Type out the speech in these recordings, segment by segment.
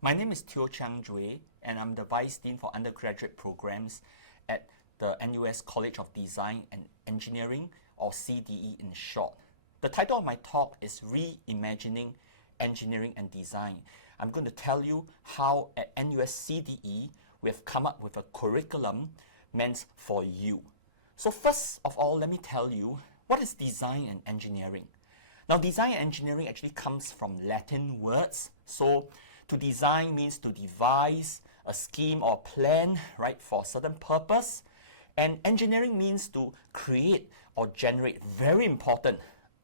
My name is Chiang Juay, and I'm the Vice Dean for Undergraduate Programs at the NUS College of Design and Engineering, or CDE in short. The title of my talk is Reimagining Engineering and Design. I'm going to tell you how at NUS CDE we have come up with a curriculum meant for you. So first of all, let me tell you, what is design and engineering? Now, design and engineering actually comes from Latin words. So to design means to devise a scheme or plan, right, for a certain purpose. And engineering means to create or generate, very important,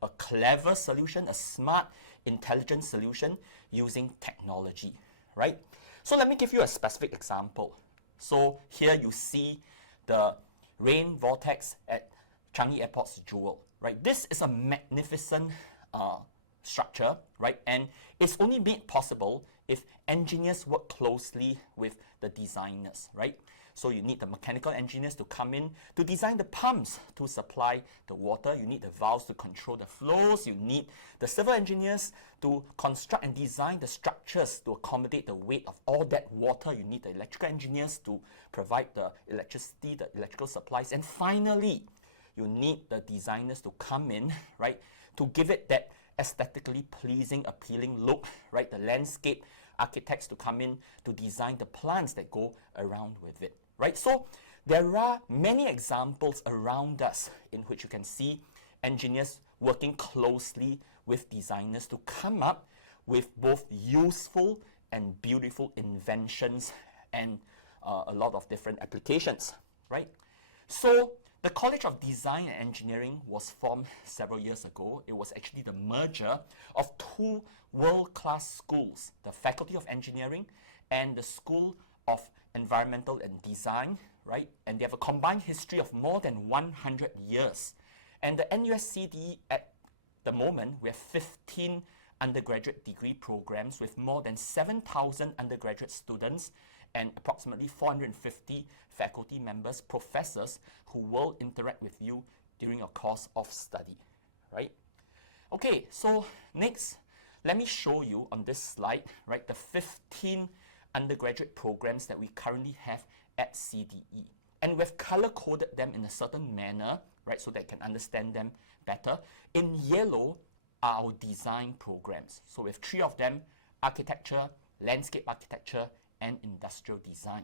a clever solution, a smart, intelligent solution using technology, right? So let me give you a specific example. So here you see the rain vortex at Changi Airport's Juay, right? This is a magnificent structure, right? And it's only made possible if engineers work closely with the designers, right? So you need the mechanical engineers to come in to design the pumps to supply the water. You need the valves to control the flows. You need the civil engineers to construct and design the structures to accommodate the weight of all that water. You need the electrical engineers to provide the electricity, the electrical supplies. And finally, you need the designers to come in, right, to give it that aesthetically pleasing, appealing look, right? The landscape architects to come in to design the plants that go around with it, right? So there are many examples around us in which you can see engineers working closely with designers to come up with both useful and beautiful inventions and a lot of different applications, right? So the College of Design and Engineering was formed several years ago. It was actually the merger of two world-class schools, the Faculty of Engineering and the School of Environmental and Design, right? And they have a combined history of more than 100 years. And the NUS CDE at the moment, we have 15 undergraduate degree programs with more than 7,000 undergraduate students and approximately 450 faculty members, professors who will interact with you during your course of study, right? Okay, so next, let me show you on this slide, right, the 15 undergraduate programs that we currently have at CDE. And we've color-coded them in a certain manner, right, so that you can understand them better. In yellow are our design programs. So we have three of them: architecture, landscape architecture, and industrial design.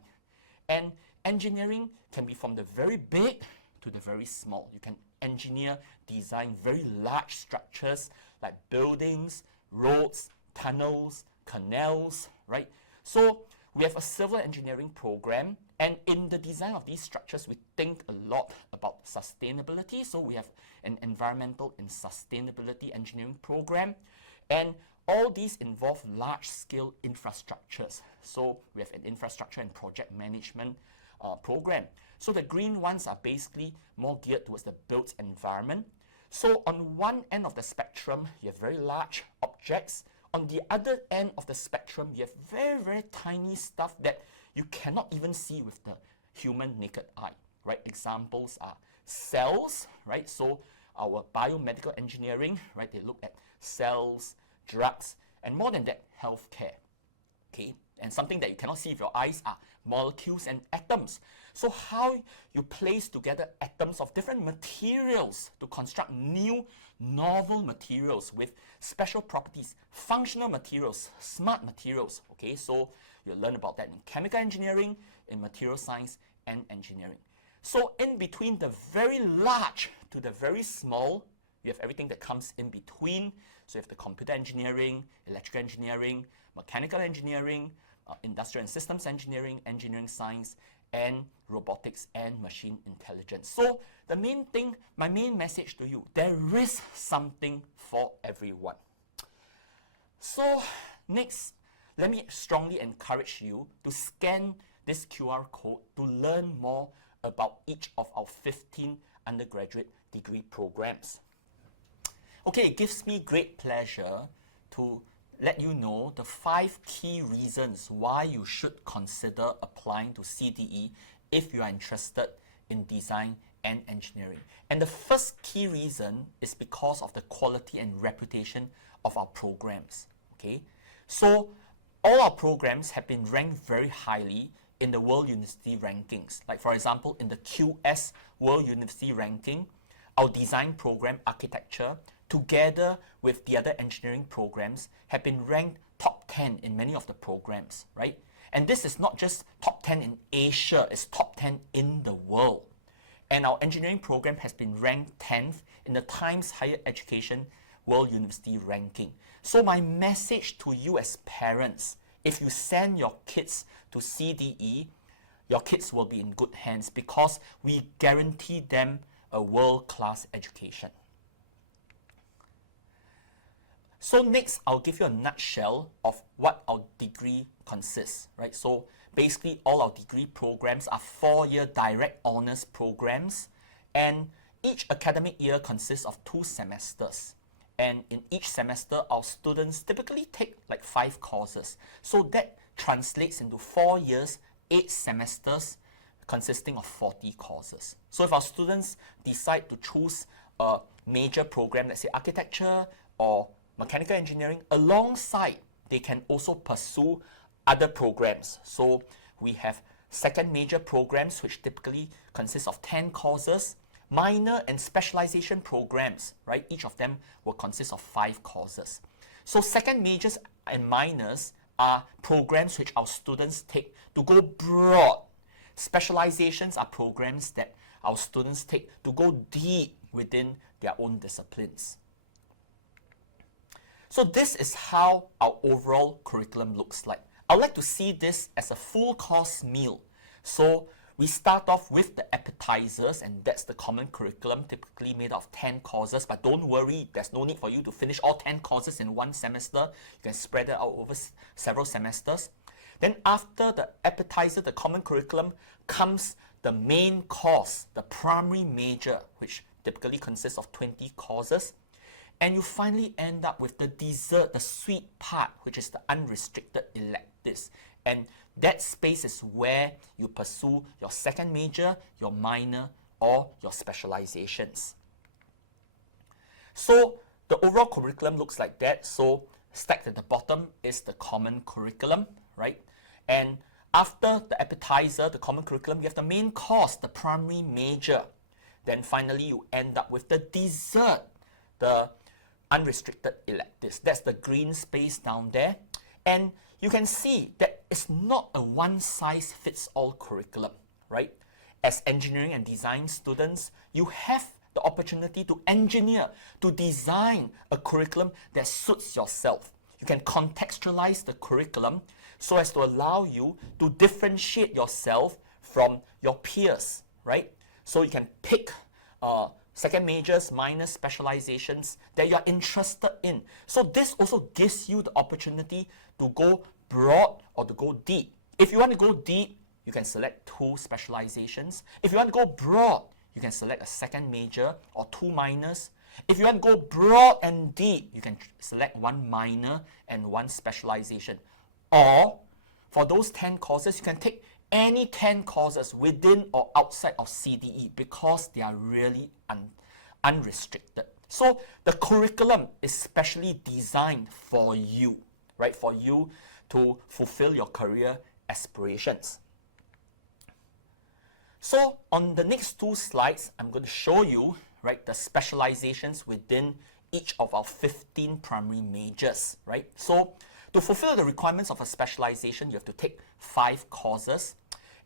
And engineering can be from the very big to the very small. You can engineer, design very large structures like buildings, roads, tunnels, canals, right? So we have a civil engineering program, and in the design of these structures, we think a lot about sustainability. So we have an environmental and sustainability engineering program, and all these involve large-scale infrastructures. So we have an infrastructure and project management program. So the green ones are basically more geared towards the built environment. So on one end of the spectrum, you have very large objects. On the other end of the spectrum, you have very, very tiny stuff that you cannot even see with the human naked eye, right? Examples are cells, right? So our biomedical engineering, right? They look at cells, drugs, and more than that, healthcare, okay? And something that you cannot see with your eyes are molecules and atoms. So how you place together atoms of different materials to construct new, novel materials with special properties, functional materials, smart materials, okay? So you'll learn about that in chemical engineering, in material science, and engineering. So in between the very large to the very small, you have everything that comes in between. So you have the computer engineering, electrical engineering, mechanical engineering, industrial and systems engineering, engineering science, and robotics and machine intelligence. So the main thing, my main message to you, there is something for everyone. So next, let me strongly encourage you to scan this QR code to learn more about each of our 15 undergraduate degree programs. Okay, it gives me great pleasure to let you know the 5 key reasons why you should consider applying to CDE if you are interested in design and engineering. And the first key reason is because of the quality and reputation of our programs. Okay, so all our programs have been ranked very highly in the World University rankings. Like for example, in the QS World University ranking, our design program, architecture, together with the other engineering programs, have been ranked top 10 in many of the programs, right? And this is not just top 10 in Asia, it's top 10 in the world. And our engineering program has been ranked 10th in the Times Higher Education World University ranking. So my message to you as parents, if you send your kids to CDE, your kids will be in good hands because we guarantee them a world-class education. So next, I'll give you a nutshell of what our degree consists, right? So basically, all our degree programs are 4-year direct honors programs, and each academic year consists of 2 semesters. And in each semester, our students typically take like 5 courses. So that translates into 4 years, 8 semesters, consisting of 40 courses. So if our students decide to choose a major program, let's say architecture or mechanical engineering, alongside, they can also pursue other programs. So we have second major programs, which typically consist of 10 courses, minor and specialization programs, right? Each of them will consist of 5 courses. So second majors and minors are programs which our students take to go broad. Specializations are programs that our students take to go deep within their own disciplines. So this is how our overall curriculum looks like. I would like to see this as a full course meal. So we start off with the appetizers, and that's the common curriculum, typically made of 10 courses. But don't worry, there's no need for you to finish all 10 courses in one semester. You can spread it out over several semesters. Then after the appetizer, the common curriculum, comes the main course, the primary major, which typically consists of 20 courses. And you finally end up with the dessert, the sweet part, which is the unrestricted electives. And that space is where you pursue your second major, your minor, or your specializations. So the overall curriculum looks like that. So stacked at the bottom is the common curriculum, right? And after the appetizer, the common curriculum, you have the main course, the primary major. Then finally, you end up with the dessert, the unrestricted electives. That's the green space down there. And you can see that it's not a one-size-fits-all curriculum, right? As engineering and design students, you have the opportunity to engineer, to design a curriculum that suits yourself. You can contextualize the curriculum so as to allow you to differentiate yourself from your peers, right? So you can pick second majors, minor specializations that you're interested in. So this also gives you the opportunity to go broad or to go deep. If you want to go deep, you can select 2 specializations. If you want to go broad, you can select a second major or 2 minors. If you want to go broad and deep, you can select 1 minor and 1 specialization. Or for those 10 courses, you can take any 10 courses within or outside of CDE because they are really unrestricted. So the curriculum is specially designed for you, right? For you to fulfill your career aspirations. So on the next 2 slides, I'm going to show you, right, the specializations within each of our 15 primary majors, right? So to fulfill the requirements of a specialization, you have to take 5 courses.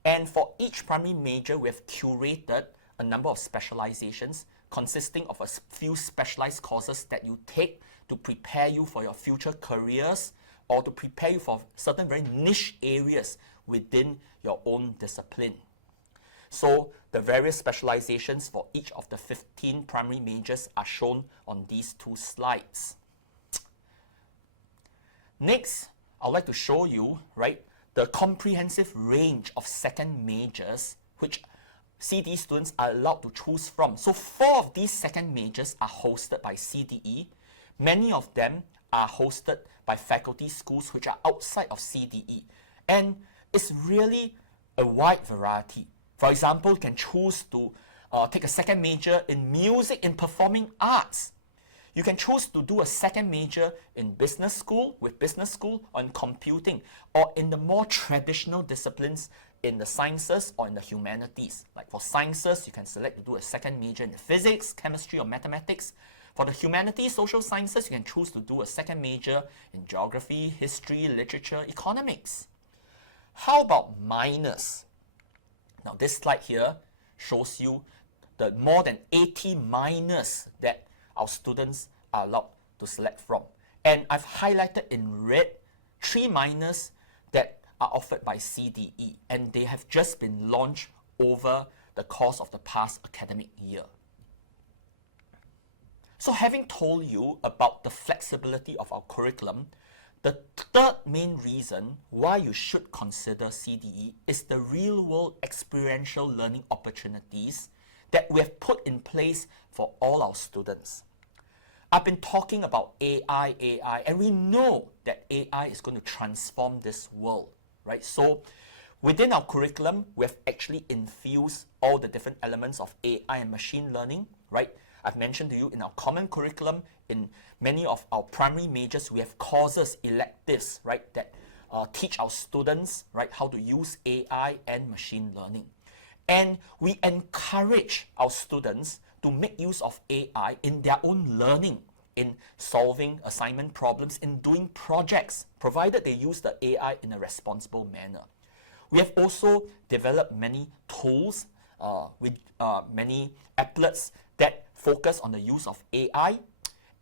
And for each primary major, we have curated a number of specializations consisting of a few specialized courses that you take to prepare you for your future careers or to prepare you for certain very niche areas within your own discipline. So the various specializations for each of the 15 primary majors are shown on these 2 slides. Next, I'd like to show you, right, the comprehensive range of second majors which CDE students are allowed to choose from. So 4 of these second majors are hosted by CDE. Many of them are hosted by faculty schools which are outside of CDE. And it's really a wide variety. For example, you can choose to take a second major in music and performing arts. You can choose to do a second major in business school, with business school, or in computing, or in the more traditional disciplines in the sciences or in the humanities. Like for sciences, you can select to do a second major in physics, chemistry, or mathematics. For the humanities, social sciences, you can choose to do a second major in geography, history, literature, economics. How about minors? Now this slide here shows you the more than 80 minors that our students are allowed to select from. And I've highlighted in red 3 minors that are offered by CDE, and they have just been launched over the course of the past academic year. So having told you about the flexibility of our curriculum, the third main reason why you should consider CDE is the real-world experiential learning opportunities that we have put in place for all our students. I've been talking about AI, and we know that AI is going to transform this world, right? So within our curriculum, we have actually infused all the different elements of AI and machine learning, right? I've mentioned to you in our common curriculum, in many of our primary majors, we have courses, electives, right, that teach our students, right, how to use AI and machine learning. And we encourage our students to make use of AI in their own learning, in solving assignment problems, in doing projects, provided they use the AI in a responsible manner. We have also developed many tools with many applets that focus on the use of AI.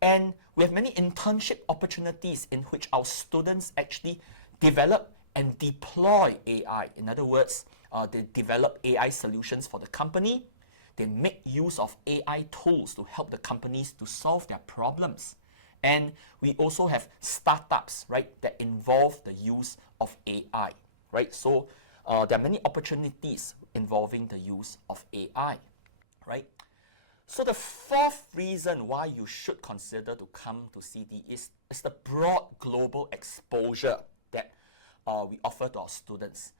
And we have many internship opportunities in which our students actually develop and deploy AI. In other words, they develop AI solutions for the company. They make use of AI tools to help the companies to solve their problems. And we also have startups, right, that involve the use of AI, right? So there are many opportunities involving the use of AI, right? So the fourth reason why you should consider to come to CD is the broad global exposure that we offer to our students.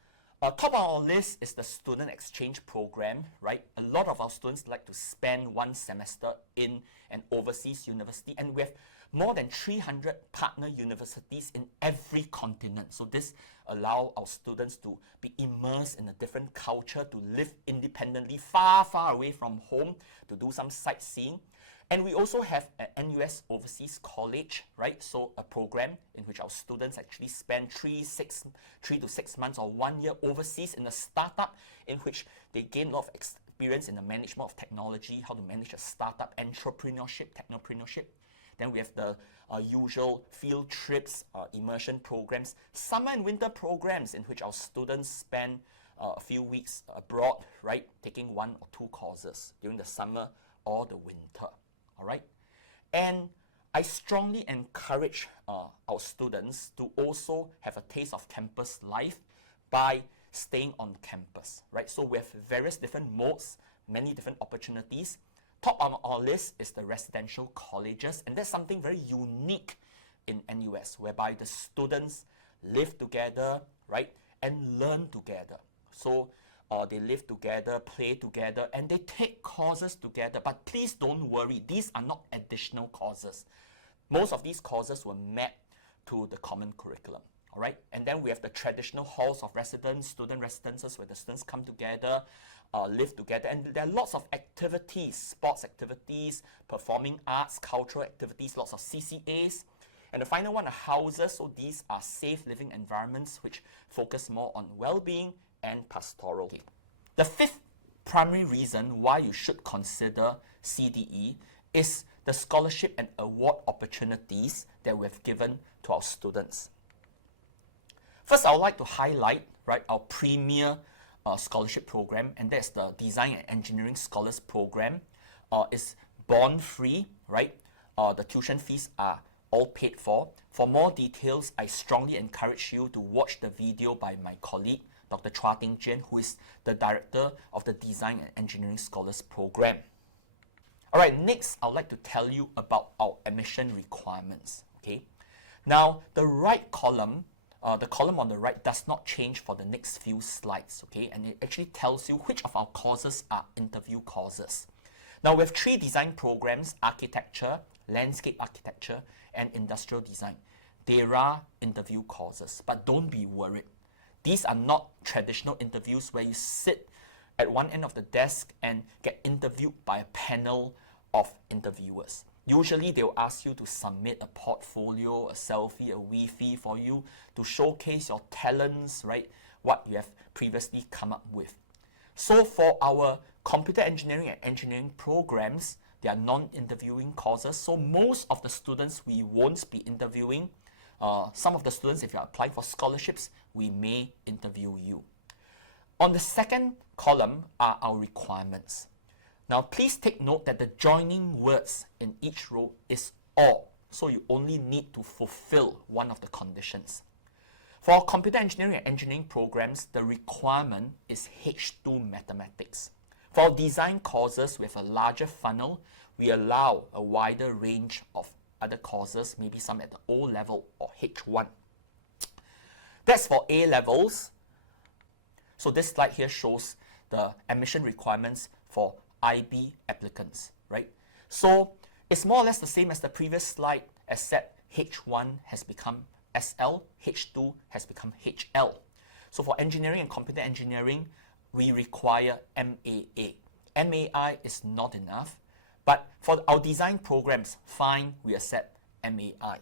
Top on our list is the student exchange program, right? A lot of our students like to spend one semester in an overseas university, and we have more than 300 partner universities in every continent. So this allows our students to be immersed in a different culture, to live independently, far, far away from home, to do some sightseeing. And we also have an NUS Overseas College, right? So a program in which our students actually spend 3 to 6 months or 1 year overseas in a startup, in which they gain a lot of experience in the management of technology, how to manage a startup, entrepreneurship, technopreneurship. Then we have the usual field trips, immersion programs, summer and winter programs in which our students spend a few weeks abroad, right, taking 1 or 2 courses during the summer or the winter. All right, and I strongly encourage our students to also have a taste of campus life by staying on campus, right? So we have various different modes, many different opportunities. Top on our list is the residential colleges, and that's something very unique in NUS, whereby the students live together, right, and learn together. So they live together, play together, and they take courses together. But please don't worry, these are not additional courses. Most of these courses were mapped to the common curriculum, all right? And then we have the traditional halls of residence, student residences, where the students come together, live together, and there are lots of activities, sports activities, performing arts, cultural activities, lots of CCAs. And the final one are houses, so these are safe living environments which focus more on well-being and pastoral. Okay. The fifth primary reason why you should consider CDE is the scholarship and award opportunities that we have given to our students. First, I would like to highlight, right, our premier scholarship program, and that's the Design and Engineering Scholars Program. It's bond-free, right? The tuition fees are all paid for. For more details, I strongly encourage you to watch the video by my colleague, Dr. Chua Ting Jian, who is the director of the Design and Engineering Scholars Program. All right, next, I would like to tell you about our admission requirements, okay? Now, the right column, the column on the right does not change for the next few slides, okay? And it actually tells you which of our courses are interview courses. Now, we have 3 design programs: architecture, landscape architecture, and industrial design. There are interview courses, but don't be worried. These are not traditional interviews where you sit at one end of the desk and get interviewed by a panel of interviewers. Usually they will ask you to submit a portfolio, a selfie, a Wi-Fi for you to showcase your talents, right? What you have previously come up with. So for our computer engineering and engineering programs, they are non-interviewing courses. So most of the students we won't be interviewing. Some of the students, if you're applying for scholarships, we may interview you. On the second column are our requirements. Now, please take note that the joining words in each row is or. So you only need to fulfill one of the conditions. For our computer engineering and engineering programs, the requirement is H2 mathematics. For our design courses with a larger funnel, we allow a wider range of other courses, maybe some at the O level or H1. That's for A levels. So this slide here shows the admission requirements for IB applicants, right? So it's more or less the same as the previous slide, except H1 has become SL, H2 has become HL. So for engineering and computer engineering, we require MAA. MAI is not enough, but for our design programs, fine, we accept MAI.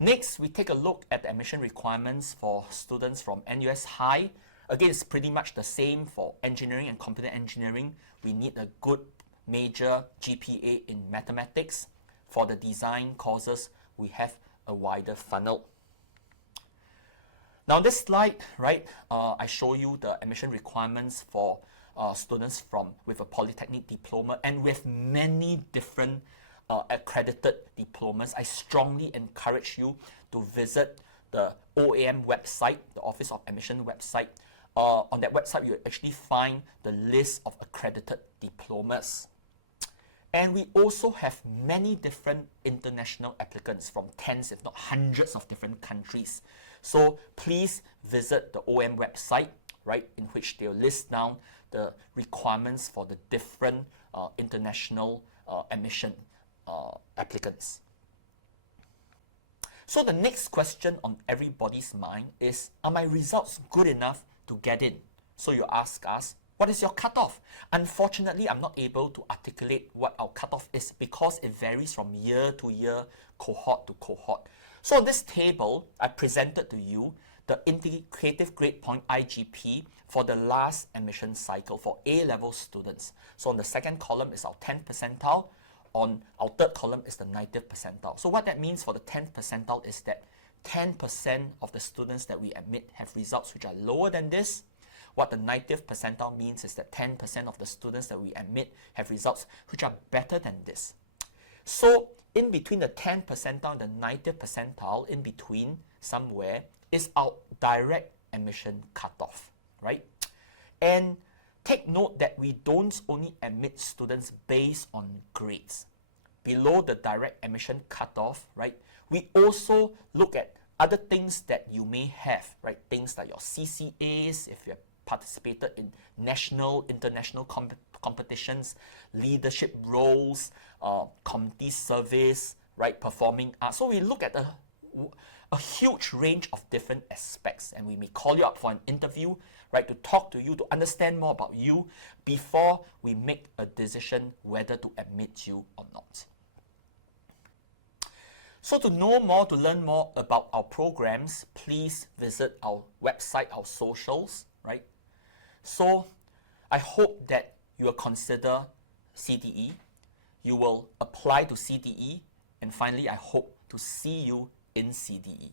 Next, we take a look at the admission requirements for students from NUS High. Again, it's pretty much the same for engineering and computer engineering. We need a good major GPA in mathematics. For the design courses, we have a wider funnel. Now this slide, right, I show you the admission requirements for students with a polytechnic diploma and with many different accredited diplomas. I strongly encourage you to visit the OAM website, the Office of Admission website. On that website, you actually find the list of accredited diplomas. And we also have many different international applicants from tens, if not hundreds of different countries. So please visit the OM website, right, in which they'll list down the requirements for the different international admission applicants. So the next question on everybody's mind is, are my results good enough to get in? So you ask us, what is your cutoff? Unfortunately, I'm not able to articulate what our cutoff is because it varies from year to year, cohort to cohort. So in this table, I presented to you the indicative grade point IGP for the last admission cycle for A-level students. So on the second column is our 10th percentile. On our third column is the 90th percentile. So what that means for the 10th percentile is that 10% of the students that we admit have results which are lower than this. What the 90th percentile means is that 10% of the students that we admit have results which are better than this. So in between the 10th percentile and the 90th percentile, in between somewhere, is our direct admission cutoff, right? And take note that we don't only admit students based on grades. Below the direct admission cutoff, right, we also look at other things that you may have, right? Things like your CCAs, if you have participated in national, international competitions, leadership roles, community service, right, performing arts. So we look at a huge range of different aspects, and we may call you up for an interview, right, to talk to you, to understand more about you before we make a decision whether to admit you or not. So to know more, to learn more about our programs, please visit our website, our socials, right? So I hope that you will consider CDE, you will apply to CDE, and finally I hope to see you in CDE.